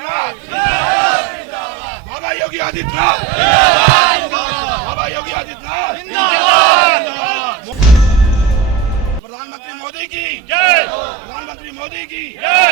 आदित्यनाथ, बाबा योगी आदित्यनाथ, बाबा योगी आदित्यनाथ, प्रधानमंत्री मोदी की जय, प्रधानमंत्री मोदी की जय,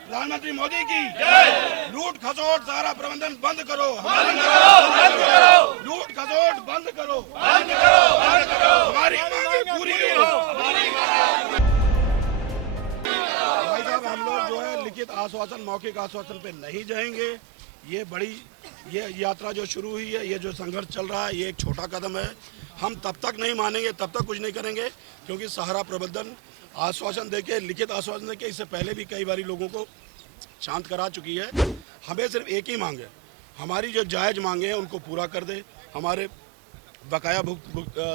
प्रधानमंत्री मोदी की जय। लूट खसोट सारा प्रबंधन बंद करो, बंद करो, लूट खसोट बंद करो, बंद करो, बंद करो, हमारी मांगे पूरी हो। भाई साहब, हम लोग जो है लिखित आश्वासन, मौखिक आश्वासन पे नहीं जाएंगे। ये यात्रा जो शुरू हुई है, ये जो संघर्ष चल रहा है, ये एक छोटा कदम है। हम तब तक नहीं मानेंगे, तब तक कुछ नहीं करेंगे, क्योंकि सहारा प्रबंधन आश्वासन देके, लिखित आश्वासन देके इससे पहले भी कई बारी लोगों को शांत करा चुकी है। हमें सिर्फ एक ही मांग है, हमारी जो जायज़ मांगे हैं उनको पूरा कर दे, हमारे बकाया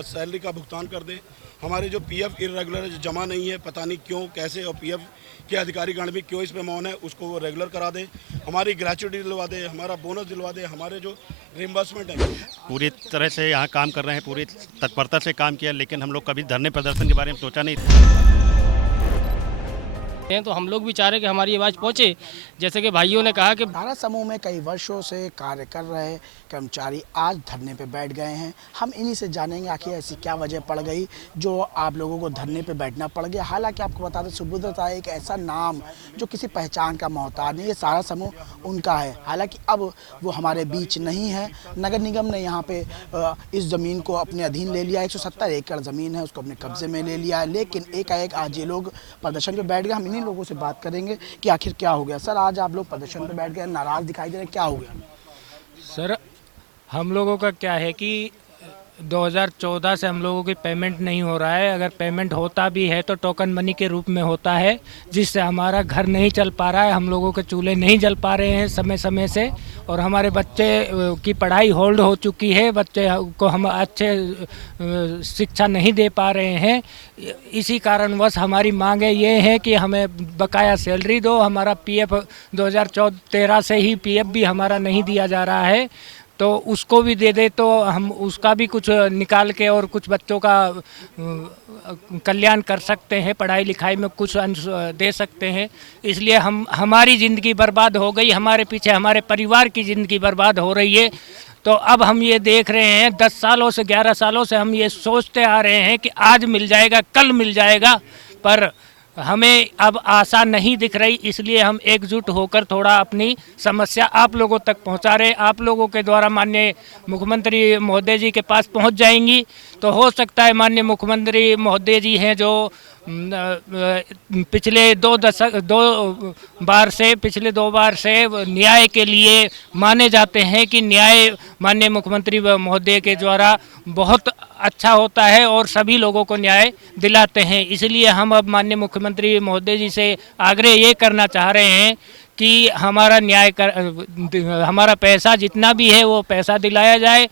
सैलरी का भुगतान कर दे, हमारे जो पीएफ इरेगुलर जो जमा नहीं है, पता नहीं क्यों कैसे, और पीएफ के अधिकारीगण भी क्यों इस पे मौन है, उसको वो रेगुलर करा दे, हमारी ग्रेच्युटी दिलवा दे, हमारा बोनस दिलवा दे, हमारे जो रिम्बर्समेंट है। पूरी तरह से यहाँ काम कर रहे हैं, पूरी तत्परता से काम किया, लेकिन हम लोग कभी धरने प्रदर्शन के बारे में सोचा नहीं। तो हम लोग भी चाह रहे हैं कि हमारी आवाज़ पहुँचे। जैसे कि भाइयों ने कहा कि भारत समूह में कई वर्षों से कार्य कर रहे कर्मचारी आज धरने पे बैठ गए हैं। हम इन्हीं से जानेंगे आखिर ऐसी क्या वजह पड़ गई जो आप लोगों को धरने पे बैठना पड़ गया। हालांकि आपको बता दें, सुभद्रता एक ऐसा नाम जो किसी पहचान का मोहताज नहीं, ये सारा समूह उनका है। हालांकि अब वो हमारे बीच नहीं है। नगर निगम ने यहाँ पे इस ज़मीन को अपने अधीन ले लिया, 170 एकड़ ज़मीन है उसको अपने कब्जे में ले लिया है। लेकिन एकाएक आज ये लोग प्रदर्शन पे बैठ गए। हम इन्हीं लोगों से बात करेंगे कि आखिर क्या हो गया। सर, आज आप लोग प्रदर्शन पे बैठ गए, नाराज दिखाई दे रहे, क्या हो गया? सर, हम लोगों का क्या है कि 2014 से हम लोगों की पेमेंट नहीं हो रहा है। अगर पेमेंट होता भी है तो टोकन मनी के रूप में होता है, जिससे हमारा घर नहीं चल पा रहा है, हम लोगों के चूल्हे नहीं जल पा रहे हैं समय समय से, और हमारे बच्चे की पढ़ाई होल्ड हो चुकी है, बच्चे को हम अच्छे शिक्षा नहीं दे पा रहे हैं। इसी कारणवश हमारी मांगे ये है कि हमें बकाया सैलरी दो। हमारा पीएफ 2013 से ही पीएफ भी हमारा नहीं दिया जा रहा है, तो उसको भी दे दे तो हम उसका भी कुछ निकाल के और कुछ बच्चों का कल्याण कर सकते हैं, पढ़ाई लिखाई में कुछ अंश दे सकते हैं। इसलिए हमारी ज़िंदगी बर्बाद हो गई, हमारे पीछे हमारे परिवार की ज़िंदगी बर्बाद हो रही है। तो अब हम ये देख रहे हैं, 10 सालों से 11 सालों से हम ये सोचते आ रहे हैं कि आज मिल जाएगा, कल मिल जाएगा, पर हमें अब आशा नहीं दिख रही। इसलिए हम एकजुट होकर थोड़ा अपनी समस्या आप लोगों तक पहुंचा रहे। आप लोगों के द्वारा माननीय मुख्यमंत्री महोदय जी के पास पहुंच जाएंगी तो हो सकता है माननीय मुख्यमंत्री महोदय जी हैं जो पिछले पिछले दो बार से न्याय के लिए माने जाते हैं कि न्याय माननीय मुख्यमंत्री महोदय के द्वारा बहुत अच्छा होता है और सभी लोगों को न्याय दिलाते हैं। इसलिए हम अब माननीय मुख्यमंत्री महोदय जी से आग्रह ये करना चाह रहे हैं कि हमारा हमारा पैसा जितना भी है वो पैसा दिलाया जाए,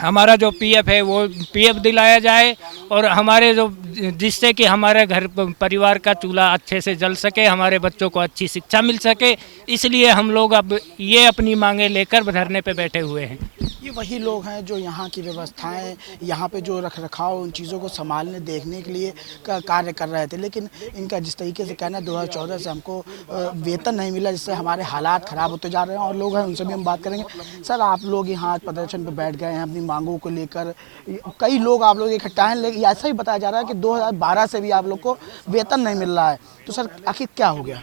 हमारा जो पीएफ है वो पीएफ दिलाया जाए, और हमारे जो जिससे कि हमारे घर परिवार का चूल्हा अच्छे से जल सके, हमारे बच्चों को अच्छी शिक्षा मिल सके। इसलिए हम लोग अब ये अपनी मांगे लेकर धरने पे बैठे हुए हैं। ये वही लोग हैं जो यहाँ की व्यवस्थाएं, यहाँ पे जो रख रखाव, उन चीज़ों को संभालने देखने के लिए कार्य कर रहे थे। लेकिन इनका जिस तरीके से कहना, 2014 से हमको वेतन नहीं मिला, जिससे हमारे हालात ख़राब होते जा रहे हैं। और लोग हैं, उनसे भी हम बात करेंगे। सर, आप लोग यहाँ प्रदर्शन पर बैठ गए हैं अपनी मांगों को लेकर, कई लोग आप लोग इकट्ठा हैं, लेकिन ऐसा ही बताया जा रहा है कि 2012 से भी आप लोग को वेतन नहीं मिल रहा है। तो सर, आखिर क्या हो गया?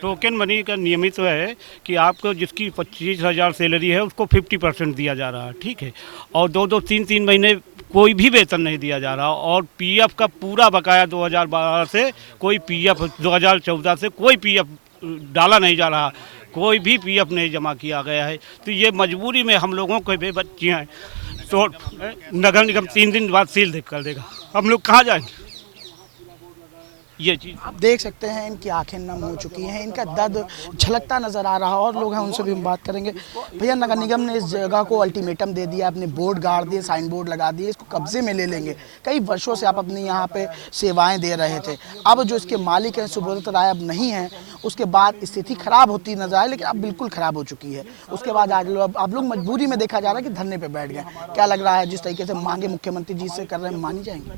टोकन मनी का नियमित है कि आपको जिसकी 25,000 सैलरी है उसको 50% दिया जा रहा है, ठीक है, और 2-2, 3-3 महीने कोई भी वेतन नहीं दिया जा रहा, और पीएफ का पूरा बकाया 2012 से कोई पीएफ 2014 से कोई पीएफ डाला नहीं जा रहा, कोई भी पीएफ नहीं जमा किया गया है। तो ये मजबूरी में हम लोगों को बच्चियाँ हैं, तो नगर निगम 3 दिन बाद सील कर देगा, हम लोग कहाँ जाएंगे? ये चीज़ आप देख सकते हैं, इनकी आंखें नम हो चुकी हैं, इनका दर्द झलकता नज़र आ रहा है। और लोग हैं, उनसे भी हम बात करेंगे। भैया, नगर निगम ने इस जगह को अल्टीमेटम दे दिया, अपने बोर्ड गाड़ दिए, साइन बोर्ड लगा दिए, इसको कब्जे में ले लेंगे। कई वर्षों से आप अपनी यहाँ पे सेवाएं दे रहे थे, अब जो इसके मालिक हैं सुब्रत राय अब नहीं हैं, उसके बाद स्थिति खराब होती नजर आई, लेकिन अब बिल्कुल खराब हो चुकी है। उसके बाद आज आप लोग मजबूरी में देखा जा रहा है कि धरने पर बैठ गए। क्या लग रहा है, जिस तरीके से मांगे मुख्यमंत्री जी से कर रहे हैं, मानी जाएंगी?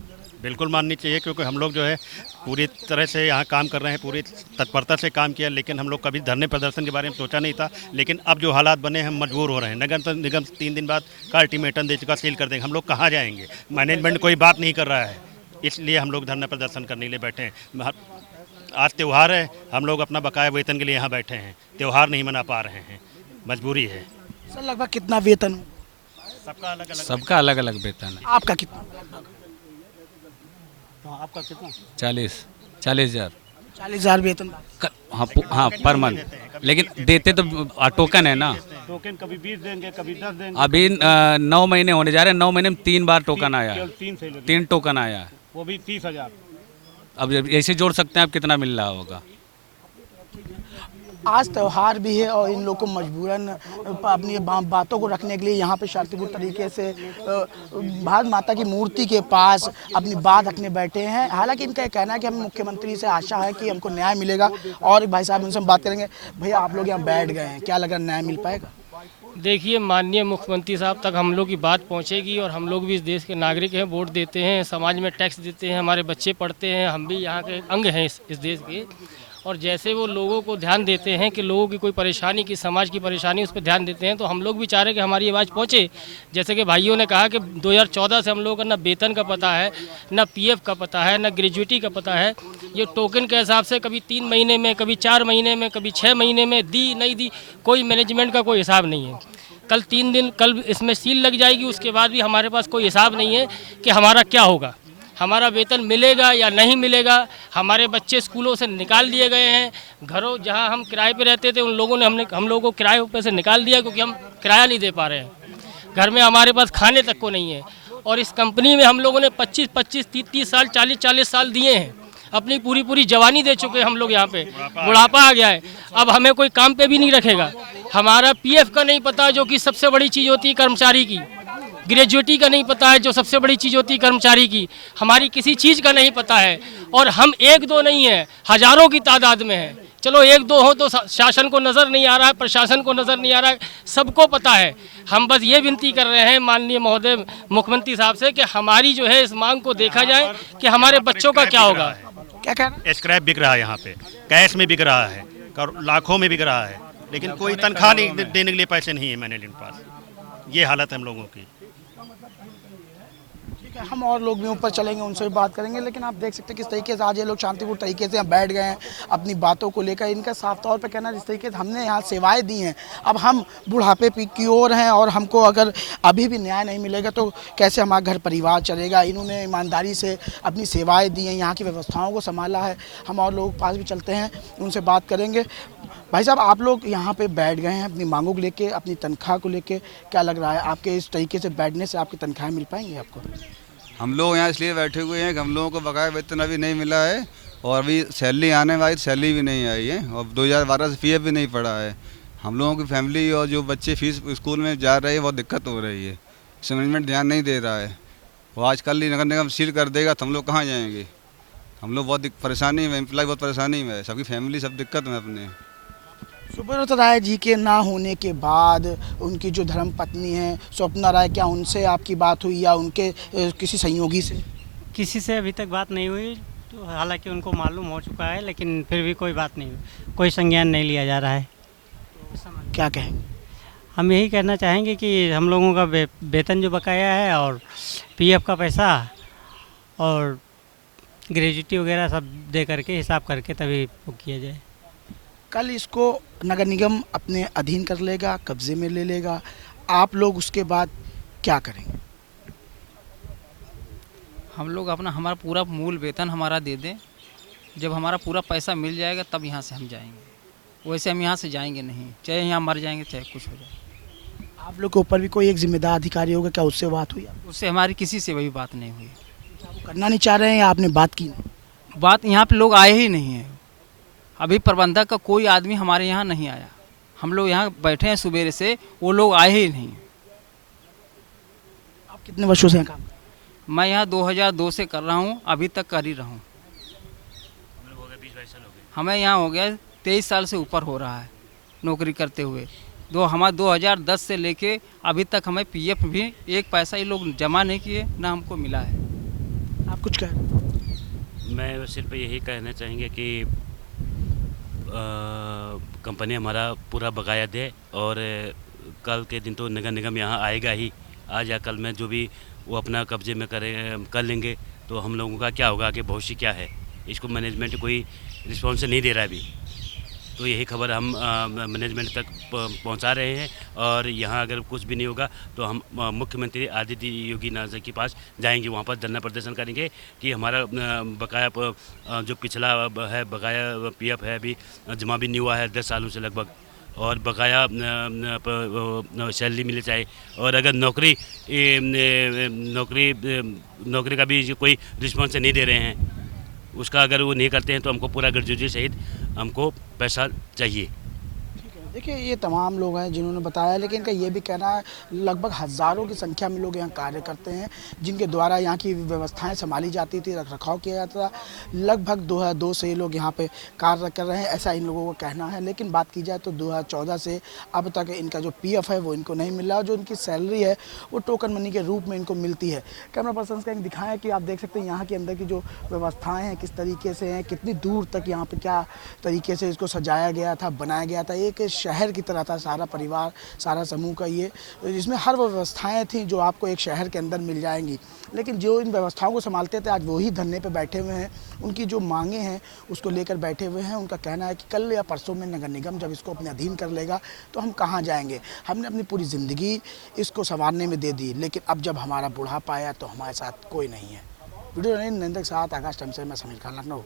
बिल्कुल माननी चाहिए, क्योंकि हम लोग जो है पूरी तरह से यहाँ काम कर रहे हैं, पूरी तत्परता से काम किया, लेकिन हम लोग कभी धरने प्रदर्शन के बारे में सोचा नहीं था। लेकिन अब जो हालात बने हम मजबूर हो रहे हैं। नगर निगम 3 दिन बाद का अल्टीमेटम दे चुका, सील कर देंगे। हम लोग कहाँ जाएंगे? मैनेजमेंट कोई बात नहीं कर रहा है, इसलिए हम लोग धरना प्रदर्शन करने के लिए बैठे हैं। आज त्यौहार है, हम लोग अपना बकाया वेतन के लिए यहाँ बैठे हैं, त्यौहार नहीं मना पा रहे हैं, मजबूरी है। सर लगभग कितना वेतन हो? सबका अलग अलग वेतन है। आपका कितना? आपका कितना? 40,000। 40,000 वेतन। हाँ पर मंथ, लेकिन देते तो टोकन है ना। टोकन कभी 20 देंगे, कभी 10 देंगे। अभी 9 महीने होने जा रहे हैं, 9 महीने में 3 बार टोकन आया है, 3 टोकन आया है, वो भी 30,000। अब ऐसे जोड़ सकते हैं आप कितना मिल रहा होगा। आज त्यौहार भी है और इन लोग को मजबूरन अपनी बातों को रखने के लिए यहाँ पे शांतिपूर्ण तरीके से भारत माता की मूर्ति के पास अपनी बात रखने बैठे हैं। हालांकि इनका ये कहना है कि हमें मुख्यमंत्री से आशा है कि हमको न्याय मिलेगा। और एक भाई साहब उनसे हम बात करेंगे। भैया आप लोग यहाँ बैठ गए हैं, क्या लग रहा है न्याय मिल पाएगा? देखिए, माननीय मुख्यमंत्री साहब तक हम लोग की बात पहुंचेगी और हम लोग भी इस देश के नागरिक हैं, वोट देते हैं, समाज में टैक्स देते हैं, हमारे बच्चे पढ़ते हैं, हम भी यहाँ के अंग हैं इस देश के। और जैसे वो लोगों को ध्यान देते हैं कि लोगों की कोई परेशानी की, समाज की परेशानी, उस पर ध्यान देते हैं, तो हम लोग भी चाह रहे हैं कि हमारी आवाज़ पहुँचे। जैसे कि भाइयों ने कहा कि 2014 से हम लोगों का ना वेतन का पता है, ना पीएफ का पता है, ना ग्रेजुएटी का पता है। ये टोकन के हिसाब से कभी 3 महीने में, कभी 4 महीने में, कभी 6 महीने में दी नहीं दी, कोई मैनेजमेंट का कोई हिसाब नहीं है। कल इसमें सील लग जाएगी, उसके बाद भी हमारे पास कोई हिसाब नहीं है कि हमारा क्या होगा, हमारा वेतन मिलेगा या नहीं मिलेगा। हमारे बच्चे स्कूलों से निकाल दिए गए हैं, घरों जहां हम किराए पे रहते थे उन लोगों ने हम लोगों को किराए पे से निकाल दिया, क्योंकि हम किराया नहीं दे पा रहे हैं। घर में हमारे पास खाने तक को नहीं है। और इस कंपनी में हम लोगों ने 25-25, 30-30 साल, 40-40 साल दिए हैं, अपनी पूरी जवानी दे चुके हैं हम लोग। यहाँ पे बुढ़ापा आ गया है, अब हमें कोई काम पे भी नहीं रखेगा। हमारा पीएफ का नहीं पता, जो कि सबसे बड़ी चीज़ होती है कर्मचारी की। ग्रेजुएटी का नहीं पता है, जो सबसे बड़ी चीज़ होती है कर्मचारी की। हमारी किसी चीज़ का नहीं पता है। और हम 1-2 नहीं हैं, हज़ारों की तादाद में हैं। चलो 1-2 हो तो शासन को नज़र नहीं आ रहा है, प्रशासन को नज़र नहीं आ रहा है, सबको पता है। हम बस ये विनती कर रहे हैं माननीय महोदय मुख्यमंत्री साहब से कि हमारी जो है इस मांग को देखा जाए कि हमारे बच्चों का क्या होगा। क्या कह रहे हैं? स्क्रैप बिक रहा है, यहाँ पे कैश में बिक रहा है, लाखों में बिक रहा है, लेकिन कोई तनख्वाह नहीं देने के लिए पैसे नहीं है मैनेजमेंट के पास। ये हालत है हम लोगों की। हम और लोग भी ऊपर चलेंगे, उनसे भी बात करेंगे। लेकिन आप देख सकते हैं किस तरीके से आज ये लोग शांतिपूर्ण तरीके से यहाँ बैठ गए हैं अपनी बातों को लेकर। इनका साफ तौर पे कहना है जिस तरीके से हमने यहाँ सेवाएं दी हैं, अब हम बुढ़ापे की ओर हैं और हमको अगर अभी भी न्याय नहीं मिलेगा तो कैसे हमारा घर परिवार चलेगा। इन्होंने ईमानदारी से अपनी सेवाएँ दी हैं, यहाँ की व्यवस्थाओं को संभाला है। हम और लोगों के पास भी चलते हैं, उनसे बात करेंगे। भाई साहब आप लोग यहाँ पे बैठ गए हैं अपनी मांगों को लेके, अपनी तनख्वाह को लेके, क्या लग रहा है आपके इस तरीके से बैठने से आपकी तनख्वाहें मिल पाएंगी आपको? हम लोग यहाँ इसलिए बैठे हुए हैं कि हम लोगों को बकाया वेतन अभी नहीं मिला है और अभी सैलरी आने वाली, सैलरी भी नहीं आई है और 2012 से पीएफ भी नहीं पड़ा है। हम लोगों की फैमिली और जो बच्चे फीस स्कूल में जा रहे हैं बहुत दिक्कत हो रही है। मैनेजमेंट ध्यान नहीं दे रहा है। वो आजकल ही नगर निगम सील कर देगा तो हम लोग कहाँ जाएंगे? हम लोग बहुत परेशानी में, एम्प्लॉय बहुत परेशानी में है, सबकी फैमिली सब दिक्कत में अपने। सुब्रत राय जी के ना होने के बाद उनकी जो धर्म पत्नी है स्वप्ना राय, क्या उनसे आपकी बात हुई या उनके किसी सहयोगी से? किसी से अभी तक बात नहीं हुई, तो हालांकि उनको मालूम हो चुका है, लेकिन फिर भी कोई बात नहीं हुई, कोई संज्ञान नहीं लिया जा रहा है। क्या कहेंगे? हम यही कहना चाहेंगे कि हम लोगों का वेतन जो बकाया है और पीएफ का पैसा और ग्रेजुएटी वगैरह सब दे करके हिसाब करके तभी वो किया जाए। कल इसको नगर निगम अपने अधीन कर लेगा, कब्जे में ले लेगा, आप लोग उसके बाद क्या करेंगे? हम लोग हमारा पूरा मूल वेतन हमारा दे दें, जब हमारा पूरा पैसा मिल जाएगा तब यहाँ से हम जाएंगे। वैसे हम यहाँ से जाएंगे नहीं, चाहे यहाँ मर जाएंगे चाहे कुछ हो जाए। आप लोग के ऊपर भी कोई एक जिम्मेदार अधिकारी होगा, क्या उससे बात हुई? उससे हमारी किसी से वही बात नहीं हुई। वो करना नहीं चाह रहे हैं या आपने बात की? बात यहाँ पे लोग आए ही नहीं हैं। अभी प्रबंधक का कोई आदमी हमारे यहाँ नहीं आया। हम लोग यहाँ बैठे हैं सुबह से, वो लोग आए ही नहीं। आप कितने वर्षों से काम? मैं यहाँ 2002 से कर रहा हूँ, अभी तक कर ही रहा हूँ। हमें यहाँ हो गया 23 साल से ऊपर हो रहा है नौकरी करते हुए। हमारा 2010 से लेके अभी तक हमें पीएफ भी एक पैसा ये लोग जमा नहीं किए, ना हमको मिला है। आपको कुछ कह मैं सिर्फ यही कहना चाहेंगे कि कंपनी हमारा पूरा बकाया दे और कल के दिन तो नगर निगम यहाँ आएगा ही, आज या कल में जो भी वो अपना कब्जे में कर लेंगे तो हम लोगों का क्या होगा, आगे भविष्य क्या है, इसको मैनेजमेंट कोई रिस्पॉन्स नहीं दे रहा है अभी। तो यही खबर हम मैनेजमेंट तक पहुंचा रहे हैं और यहाँ अगर कुछ भी नहीं होगा तो हम मुख्यमंत्री आदित्य योगी नाथ के पास जाएंगे, वहाँ पर धरना प्रदर्शन करेंगे कि हमारा बकाया जो पिछला है बकाया पीएफ है अभी जमा भी नहीं हुआ है 10 सालों से लगभग, और बकाया सैलरी मिले चाहिए, और अगर नौकरी का भी कोई रिस्पॉन्स नहीं दे रहे हैं, उसका अगर वो नहीं करते हैं तो हमको पूरा ग्रेजुएटी सहित हमको पैसा चाहिए। देखिए ये तमाम लोग हैं जिन्होंने बताया, लेकिन इनका ये भी कहना है लगभग हज़ारों की संख्या में लोग यहाँ कार्य करते हैं जिनके द्वारा यहाँ की व्यवस्थाएं संभाली जाती थी, रखरखाव किया जाता था। लगभग 2002 से ये लोग यहाँ पे कार्य कर रहे हैं, ऐसा इन लोगों का कहना है। लेकिन बात की जाए तो 2014 से अब तक इनका जो पीएफ है वो इनको नहीं मिल रहा, जो इनकी सैलरी है वो टोकन मनी के रूप में इनको मिलती है। कैमरा पर्सन का दिखाएं कि आप देख सकते हैं यहाँ के अंदर की जो व्यवस्थाएँ हैं किस तरीके से हैं, कितनी दूर तक यहाँ पर क्या तरीके से इसको सजाया गया था, बनाया गया था। एक शहर की तरह था सारा परिवार, सारा समूह का ये, जिसमें हर वो व्यवस्थाएं थी जो आपको एक शहर के अंदर मिल जाएंगी। लेकिन जो इन व्यवस्थाओं को संभालते थे आज वही धरने पे बैठे हुए हैं, उनकी जो मांगे हैं उसको लेकर बैठे हुए हैं। उनका कहना है कि कल या परसों में नगर निगम जब इसको अपने अधीन कर लेगा तो हम कहाँ जाएंगे, हमने अपनी पूरी ज़िंदगी इसको संवारने में दे दी, लेकिन अब जब हमारा बुढ़ापा आया तो हमारे साथ कोई नहीं है। वीडियो नरेंद्र के साथ आकाश टाइम्स से मैं समीर खान, लखनऊ।